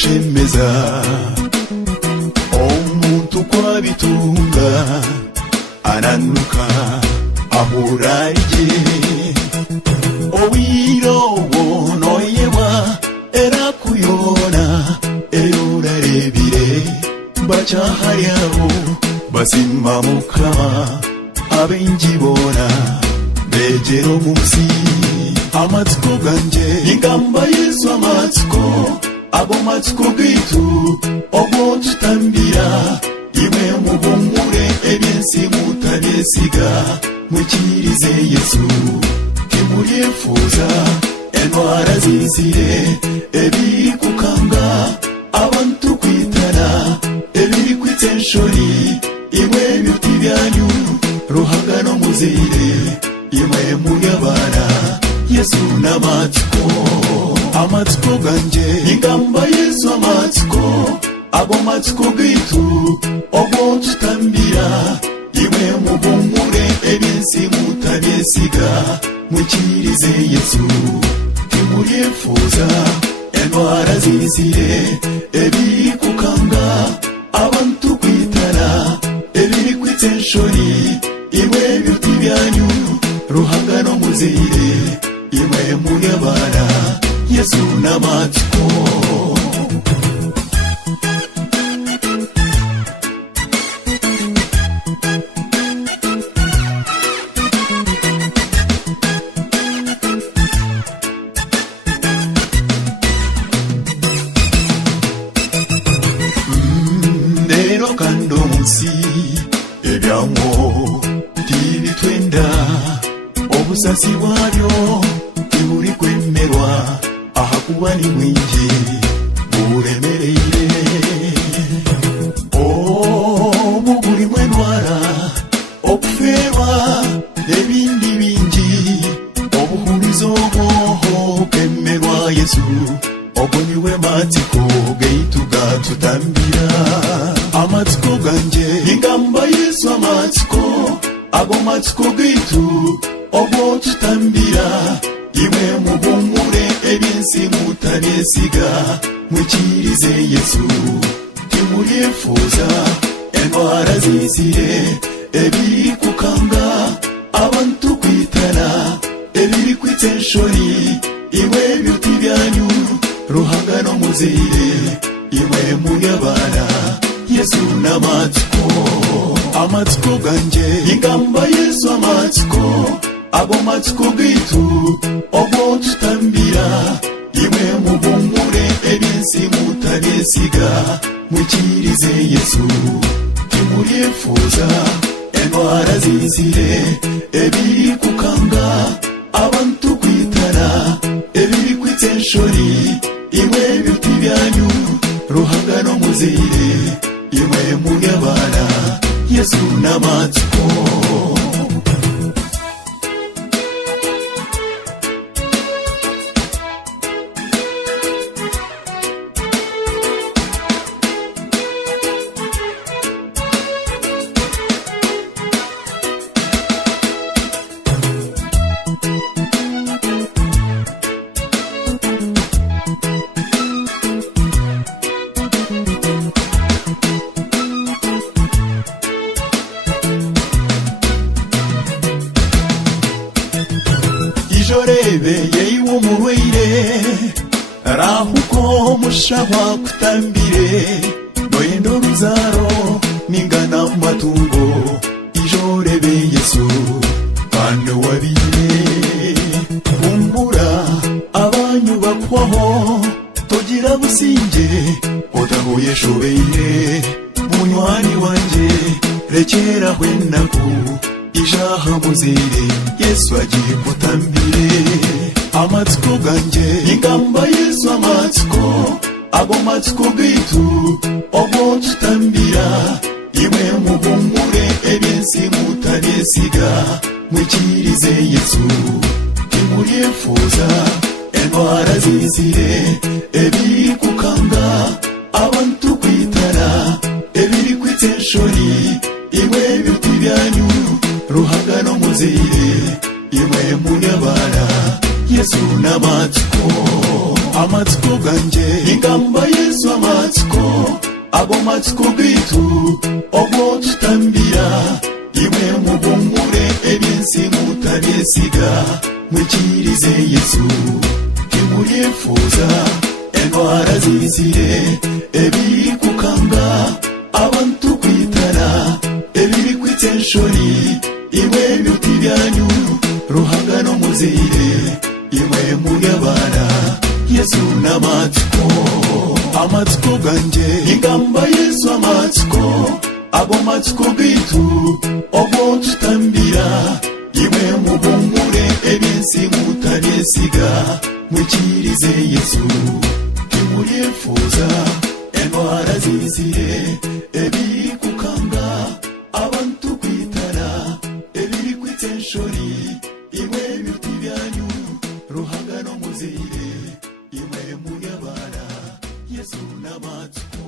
gushemeza omuntu kwabitunga ananuka ahurarije owirowo noyewa era kuyona eyurarebire bacyahariaho basimba mukama abenjibona begero munsi amatsiko ganje ingamba Yesu amatsiko abo matsiko gitu obo tutambira imwe mubumure ebyensi mutabesiga mukirize Yesu kimurifuza endwara zizire ebiri kukanga abantu kwitana ebiri kwitenshori imwe byuti byanyu ruhangano muzire imwe muyabara Yesu n'amatsiko amatsiko ganje ingamba Yesu amatsiko abo matsiko gitu obo tutambira imwe mubumure ebyensi mutabesiga mukirize Yesu kimurifuza endwara zizire ebiri kukanga abantu kwitana ebiri kwitenshori imwe byuti byanyu ruhangano muzire imwe muyabara Yesu n'amatsiko Nero kando munsi ebyango tibitwenda obusasi bwabyo tiburi kwemerwa ahakuba ni mwingi buremereire buguri mwendwara okuferwa ebindi bingi obuhurizo bwoho kemerwa Yesu oboniwe matsiko geituga tutambira amatsiko ganje ingamba Yesu amatsiko abo matsiko gitu obo tutambira imwe mubumure ebyensi mutabesiga mukirize Yesu kimurifuza endwara zizire ebiri kukanga abantu kwitana ebiri kwitenshori imwe byuti byanyu ruhangano muzire imwe muyabara Yesu n'amatsiko amatsiko ganje ingamba Yesu amatsiko abo matsiko gitu obo tutambira imwe mubumure ebyensi mutabesiga mukirize Yesu kimurifuza endwara zizire ebiri kukanga abantu kwitana ebiri kwitenshori imwe byuti byanyu ruhangano muzire imwe muyabara Yesu n'amatsiko ijorebe yeyiwo muweire rahuko mushahwa kutambire noyendo ruzaro ningana matungo ijorebe Yesu bane wabire umbura abanyu bakwaho togira businge otahuye shobeire munywani wanje rekera hwenaku ijaha muzire Yesu agiye kutambire amatsiko ganje ingamba Yesu amatsiko abo matsiko gitu obo tutambira imwe mubumure ebyensi mutabesiga mukirize Yesu kimurifuza endwara zizire ebiri kukanga abantu kwitana ebiri kwitenshori imwe byuti byanyu ruhangano muzire imwe muyabara Yesu n'amatsiko amatsiko ganje ingamba Yesu amatsiko abo matsiko gitu obwo tutambira imwe mubumure ebinsi mutabesiga mwikirize Yesu kimurifuza endwara zizire ebiri kukanga abantu kwitara ebiri kwitenshori iwe byuti byanyu ruhangano muzire iwe muyabara Yesu n'amatsiko amatsiko ganje ingamba Yesu amatsiko abo matsiko gitu obwo tutambira iwe mubumure ebinsi mutabesiga mwikirize Yesu kimurifuza endwara zizire ebiri kukanga abantu kwitara ebiri kwitenshori iwe byuti byanyu ruhangano muzire iwe muyabara Yesu n'amatsiko